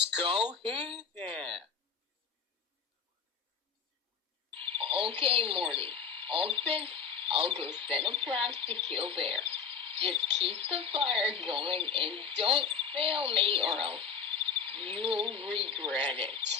Let's go here. Okay, Morty. I'll go set up traps to kill bears. Just keep the fire going and don't fail me or else you'll regret it.